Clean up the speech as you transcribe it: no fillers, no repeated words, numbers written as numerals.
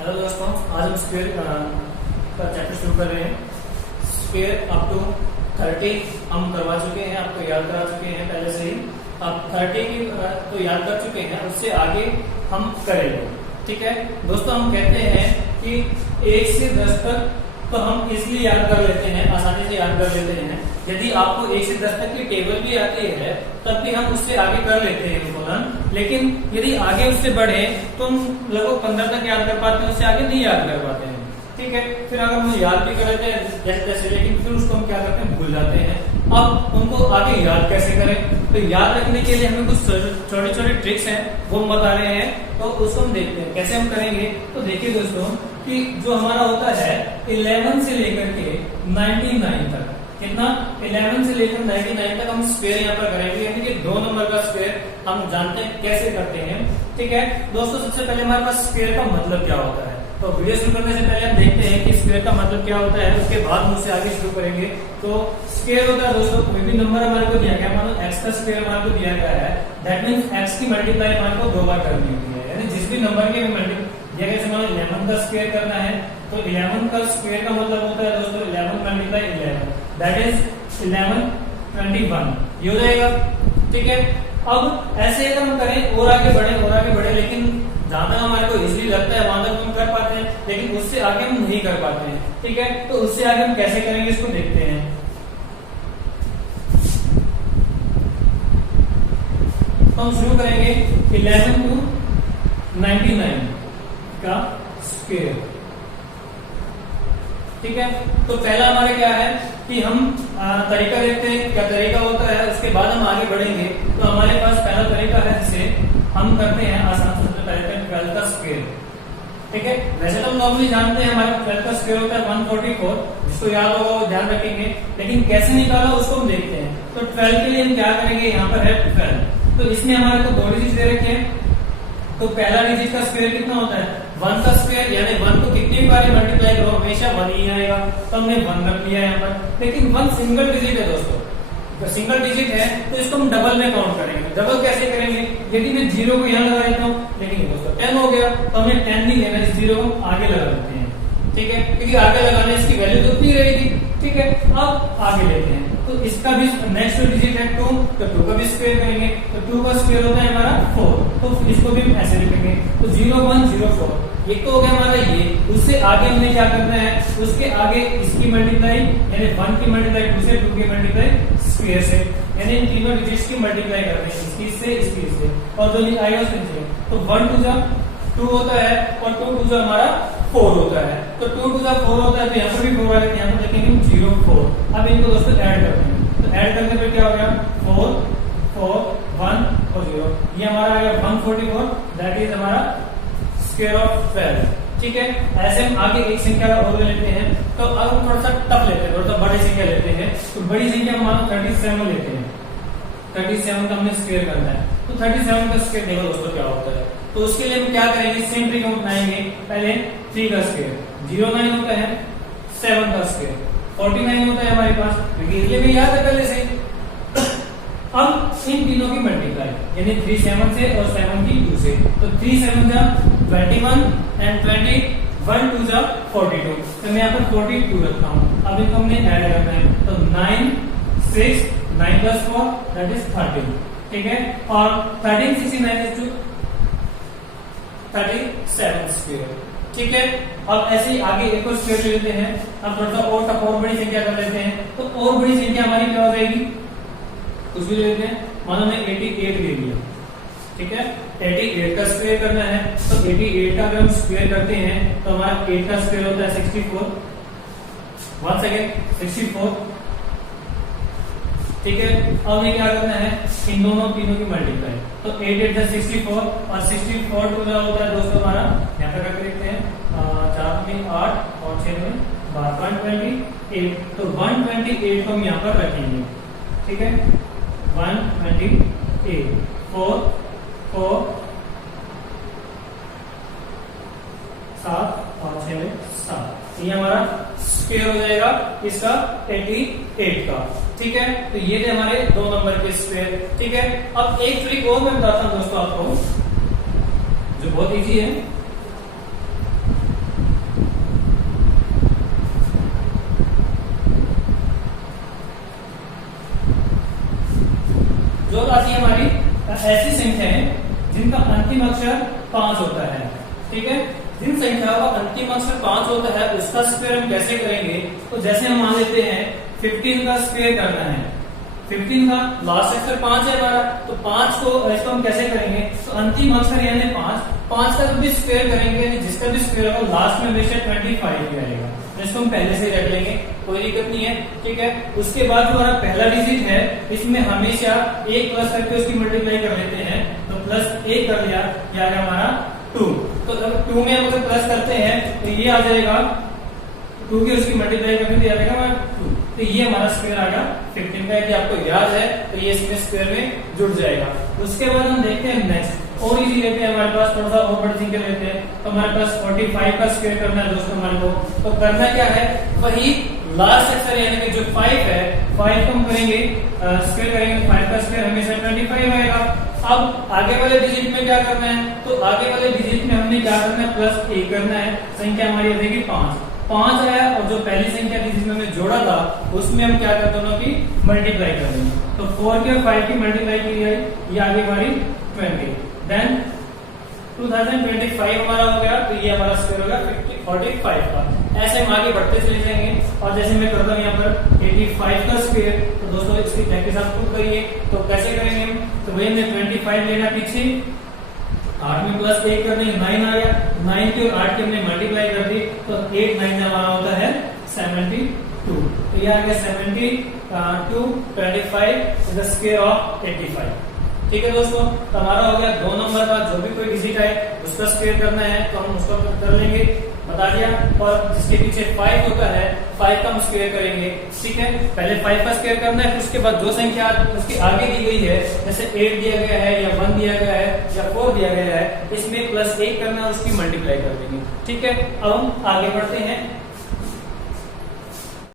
Hello दोस्तों, आज हम स्क्वायर का चैप्टर शुरू कर रहे हैं। स्क्वायर अप टू 30 हम करवा चुके हैं, आपको याद करा चुके हैं पहले से ही। अब 30 की तो याद कर चुके हैं, उससे आगे हम करेंगे। ठीक है दोस्तों, हम कहते हैं कि 1 से 10 तक तो हम इसलिए याद कर लेते हैं, आसानी से याद कर लेते हैं। यदि आपको 1 से 10 तक की टेबल भी आती है तब भी हम उससे आगे कर लेते हैं फौरन। लेकिन यदि आगे उससे बढ़े तो हम लगभग 15 तक याद कर पाते हैं, उससे आगे नहीं याद कर पाते हैं। ठीक है, फिर अगर हम याद भी कर लेते हैं जैसे तैसे, लेकिन फिर उसको हम क्या करते हैं, भूल जाते हैं। अब उनको आगे याद कैसे करें? तो याद रखने के लिए हमें कुछ छोटे छोटे ट्रिक्स हैं, वो हम बता रहे हैं, तो उसको हम देखते हैं कैसे हम करेंगे। तो देखिए दोस्तों कि जो हमारा होता है 11 से लेकर के 99 तक, कितना 11 से लेकर 99 तक हम स्क्वायर यहाँ पर करेंगे, यानी कि 2 नंबर का स्क्वायर हम जानते हैं कैसे करते हैं। ठीक है दोस्तों, सबसे पहले हमारे पास स्क्वायर का मतलब क्या होता है, तो वीडियो शुरू करने से पहले हम देखते हैं कि स्क्वायर का मतलब क्या होता है, उसके बाद हम उससे आगे शुरू करेंगे। तो स्क्वायर होता है दोस्तों, कोई भी नंबर हमारे को दिया गया, मानो x का स्क्वायर हमारे को दिया गया है, दैट मींस x की मल्टीप्लाई हमारे को 2 बार करनी होती है। यानी जिस भी नंबर के मल्टीप्लाई दिया गया, जैसे मानो 11 का स्क्वायर करना है, तो 11 का स्क्वायर का मतलब होता है दोस्तों 11 मल्टीप्लाई 11, दैट इज 11 21, ये हो जाएगा। ठीक है, अब ऐसे अगर हम करें और आगे बढ़े, लेकिन जहां तक हमारे को इजीली लगता है वहां तक हम कर पाते हैं, लेकिन उससे आगे हम नहीं कर पाते हैं। ठीक है, तो उससे आगे हम कैसे करेंगे इसको देखते हैं। तो हम शुरू करेंगे 11 to 99 का स्क्वायर। ठीक है, तो पहला हमारे क्या है कि हम तरीका देखते हैं, क्या तरीका होता है, उसके बाद हम आगे बढ़ेंगे। तो हमारे पास पहला तरीका है जिसे हम करते हैं आसान, सबसे पहले 12 का स्क्वायर। ठीक है, वैसे तो हम नॉर्मली जानते हैं हमारे 12 का स्क्वायर होता है 144, जिसको याद होगा वो ध्यान रखेंगे, लेकिन कैसे निकाला उसको हम देखते हैं। तो 12 के लिए हम क्या करेंगे, यहाँ पर है 12, तो इसमें हमारे को 2 डिजिट दे रखे हैं। तो पहला डिजिट का स्क्वायर कितना होता है 1 का स्क्वायर, यानी 1 को कितनी बार मल्टीप्लाई करो हमेशा 1 ही आएगा, तो हमने 1 रख लिया है यहाँ पर। लेकिन 1 सिंगल डिजिट है दोस्तों, तो सिंगल डिजिट है तो इसको हम डबल में काउंट करेंगे। डबल कैसे करेंगे, यदि मैं 0 को यहाँ लगा देता हूँ, लेकिन दोस्तों 10 हो गया, तो हमें 10 नहीं लेना, इस 0 को आगे लगा देते हैं। ठीक है, क्योंकि आगे लगाने इसकी वैल्यू तो उतनी रहेगी। ठीक है, अब आगे लेते हैं, तो इसका भी नेक्स्ट डिजिट है 2, तो 2 का भी स्क्वायर करेंगे, तो 2 का स्क्वायर होता है हमारा 4, तो इसको भी हम ऐसे लिखेंगे, तो 0 1 0 4, ये तो हो गया हमारा ये। उससे आगे हमने क्या करना है, उसके आगे इसकी मल्टीप्लाई, यानी 1 की मल्टीप्लाई 2 से, 2 की मल्टीप्लाई स्क्वायर से, यानी इन तीनों डिजिट्स की मल्टीप्लाई करनी है, इसकी से इसकी से, और जो आएगा उससे। तो 1 2 जा 2 होता है, और 2 2 जा हमारा 4 होता है, तो 2 2 जा 4 होता है, तो यहाँ पर भी 4 आएगा, यहाँ पर देखेंगे 0 4। अब इनको दोस्तों ऐड करते हैं, तो ऐड करने पर क्या हो गया 4 4 1 और 0, ये हमारा आएगा 144, दैट इज हमारा स्क्वायर ऑफ 12। ठीक है, ऐसे हम आगे एक संख्या और ले लेते हैं। तो अब हम थोड़ा सा टफ लेते हैं, थोड़ा सा बड़ी संख्या लेते हैं। तो बड़ी संख्या हम मानो 37 लेते हैं, 37 का हमने स्क्वायर करना है। तो 37 का स्क्वायर देखो दोस्तों क्या होता है, तो उसके लिए हम क्या करेंगे, सेम ट्रिक हम अपनाएंगे। पहले 3 का स्क्वायर 09 होता है, 7 का स्क्वायर 49 होता है हमारे पास, क्योंकि इसलिए भी याद है पहले से। अब इन तीनों की मल्टीप्लाई, यानी 3 7 से और 7 की 2 से, तो 3 7 जा 21 एंड 20 1 2 जा 42, तो मैं यहाँ पर 42 रखता हूँ। अब इनको हमने ऐड करना है, तो 9 6 9 plus 4 दैट इज 13। ठीक है, और 13 69 is to 37 स्क्वायर। ठीक है, अब ऐसे ही आगे एक और स्क्वायर ले लेते हैं। अब थोड़ा सा और तक और बड़ी संख्या कर लेते हैं, तो और बड़ी संख्या हमारी क्या हो जाएगी, कुछ भी ले लेते हैं, मानो मैं 88 ले लिया। ठीक है, 88 का स्क्वायर करना है, तो 88 का अगर हम स्क्वायर करते हैं तो हमारा 8 का स्क्वायर होता है 64, वन सेकेंड 64। ठीक है, अब हमें क्या करना है, इन तीनों की मल्टीप्लाई, तो 8 8 64, और 64 टू जो होता है दोस्तों हमारा, यहाँ पे करके देखते हैं, 4 में 8 और 6 में 12, 128, तो 128 को हम यहाँ पर रखेंगे। ठीक है, 128 4 4 7 और 6 में 7, ये हमारा स्क्वायर हो जाएगा इसका 88 का। ठीक है, तो ये थे हमारे 2 नंबर के स्क्वायर। ठीक है, अब एक ट्रिक और मैं बताता हूं दोस्तों आपको, जो बहुत इजी है। ऐसी संख्या है जिनका अंतिम अक्षर 5 होता है। ठीक है, जिन संख्याओं का अंतिम अक्षर 5 होता है उसका स्क्वायर हम कैसे करेंगे? तो जैसे हम मान लेते हैं 15 का स्क्वायर करना है, 15 का लास्ट अक्षर 5 है हमारा, तो 5 को इसको हम कैसे करेंगे? तो अंतिम अक्षर यानी 5 का भी स्क्वायर करेंगे, जिसका भी स्क्वायर होगा लास्ट में हमेशा 25 ही आएगा। इसको हम पहले से रख लेंगे, कोई दिक्कत नहीं है। ठीक है, उसके बाद जो हमारा पहला डिजिट है इसमें हमेशा 1 प्लस करके उसकी मल्टीप्लाई कर लेते हैं, तो +1 कर लिया, ये आ गया हमारा 2। तो अगर 2 में हम अगर प्लस करते हैं तो ये आ जाएगा 2 की उसकी मल्टीप्लाई करके दिया जाएगा हमारा 2, तो ये हमारा स्क्वायर आ गया 15 का। यदि आपको याद है तो ये इसमें स्क्वायर में जुड़ जाएगा। उसके बाद हम देखते हैं नेक्स्ट, और इजी लेते हैं, हमारे पास थोड़ा सा और बड़ी संख्या लेते हैं, तो हमारे पास 45 का स्क्वायर करना है दोस्तों हमारे को। तो करना क्या है, वही लास्ट अक्षर यानी कि जो 5 है, 5 को हम करेंगे स्क्वायर करेंगे, 5 का स्क्वायर हमेशा 25 आएगा। अब आगे वाले डिजिट में क्या करना है? तो आगे वाले डिजिट में हमने क्या करना है? +1 करना है। संख्या हमारी रहेगी 5 आया, और जो पहली संख्या थी जिसमें हमने जोड़ा था उसमें हम क्या कर दोनों की मल्टीप्लाई कर देंगे। तो 4 के और 5 की मल्टीप्लाई की जाए, ये आगे हमारी 20, देन 2025 हमारा हो गया, तो ये हमारा स्क्वायर हो गया 45 का। ऐसे हम आगे बढ़ते चले जाएंगे, और जैसे मैं करता हूँ यहाँ पर 85 का स्क्वायर, तो दोस्तों इसकी प्रैक्टिस आप खुद करिए। तो कैसे करेंगे हम? तो भैया हमने 25 लेना पीछे, 8 में +1 करने 9 आ गया, 9 की और 8 की हमने मल्टीप्लाई कर दी, तो 8 9 हमारा होता है 72। तो ये आ गया 72 25 द स्क्वायर ऑफ 85। ठीक है दोस्तों, तो हमारा हो गया 2 नंबर का जो भी कोई डिजिट है उसका स्क्वायर करना है, तो हम उसका कर लेंगे, बता दिया। और जिसके पीछे 5 होता है 5 का हम स्क्वायर करेंगे। ठीक है, पहले 5 का स्क्वायर करना है, फिर उसके बाद जो संख्या उसके आगे दी गई है, जैसे 8 दिया गया है या 1 दिया गया है या 4 दिया गया है, इसमें +1 करना है, उसकी मल्टीप्लाई कर देंगे। ठीक है, अब हम आगे बढ़ते हैं